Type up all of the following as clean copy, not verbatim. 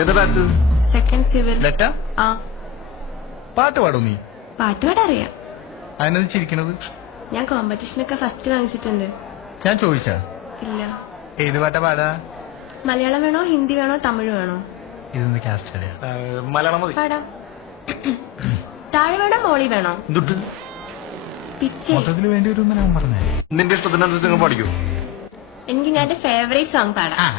ഏതാ batch? Second civil. ലെറ്റ ആ പാട്ട് പാടും നീ? പാട്ട് പാടറിയാം. അതിനത് ചിരിക്കണത്? ഞാൻ കോമ്പറ്റീഷനൊക്കെ ഫസ്റ്റ് വാങ്ങിച്ചിട്ടുണ്ട്. ഞാൻ ചോദിച്ചാ ഇല്ല. ഏത് പാട്ടാ പാടാ? മലയാളം വേണോ, ഹിന്ദി വേണോ, തമിഴ് വേണോ? ഇതൊന്ന് കാസ്റ്റ് മലയാളം മതി. പാടാം. താഴെ വേണോ, മോളി വേണോ? എന്തുട്ട് പിച്ചേ. മൊത്തത്തിൽ വേണ്ടി വരും ഞാൻ പറഞ്ഞേ. നിന്റെ ഇഷ്ടത്തിനനുസരിച്ച് നിങ്ങൾ പഠിക്കൂ. എനിക്ക് ഞാൻ എന്റെ ഫേവറേറ്റ് സോങ് പാടാം.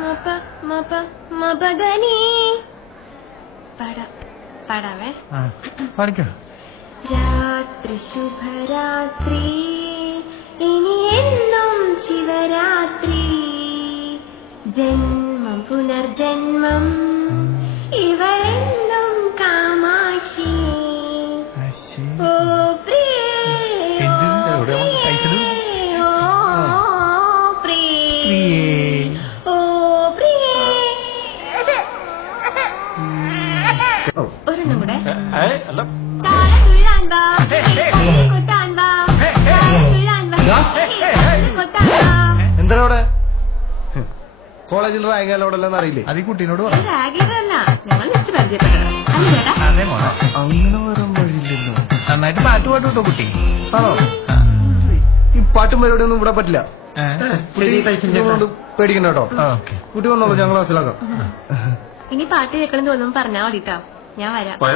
മപ മപ മപഗനി. പാടാവേ. പഠിക്കോ? രാത്രി ശുഭരാത്രി, ഇനി എന്നും ശിവരാത്രി, ജന്മം പുനർജന്മം, ഇവളെന്നും കാമാക്ഷി. ഓ പ്രിയേ, എന്ത്? ഓ എവിടെയാണ് കൈസല്? പ്രിയേ, ഓ പ്രിയേ. ഒരെണ്ണം കൂടെ. അല്ല താളം തുള്ളാൻ വാ, കൊട്ടാൻ വാ, താളം തുള്ളാൻ വാ, കൊട്ടാൻ വാ. എന്താ അവിടെ കോളേജിൽ റാങ്കോടെല്ലാം അറിയില്ലേ? അത് ഈ കുട്ടീനോട് ഇത് റാഗിയതല്ല, ഞങ്ങൾ മിസ് പരിചയപ്പെട്ടത്. അല്ലേ ചേട്ടാ? അതേ മോളെ. അങ്ങനെ വരാൻ വഴിയില്ലല്ലോ. നന്നായിട്ട് പാട്ട് പാട്ടു കേട്ടോ കുട്ടി. ആണോ? ഈ പാട്ടും പരിപാടി ഒന്നും ഇവിടെ പറ്റില്ല. കുട്ടി പേടിക്കണ്ട കേട്ടോ. ഓക്കെ. കുട്ടി വന്നോളൂ, ഞങ്ങൾ ക്ലാസ്സിലാക്കാം. ഇനി പാട്ട് കേൾക്കണം തോന്നുമ്പോ പറഞ്ഞാ മതിട്ടോ, ഞാൻ വരാം. പോയ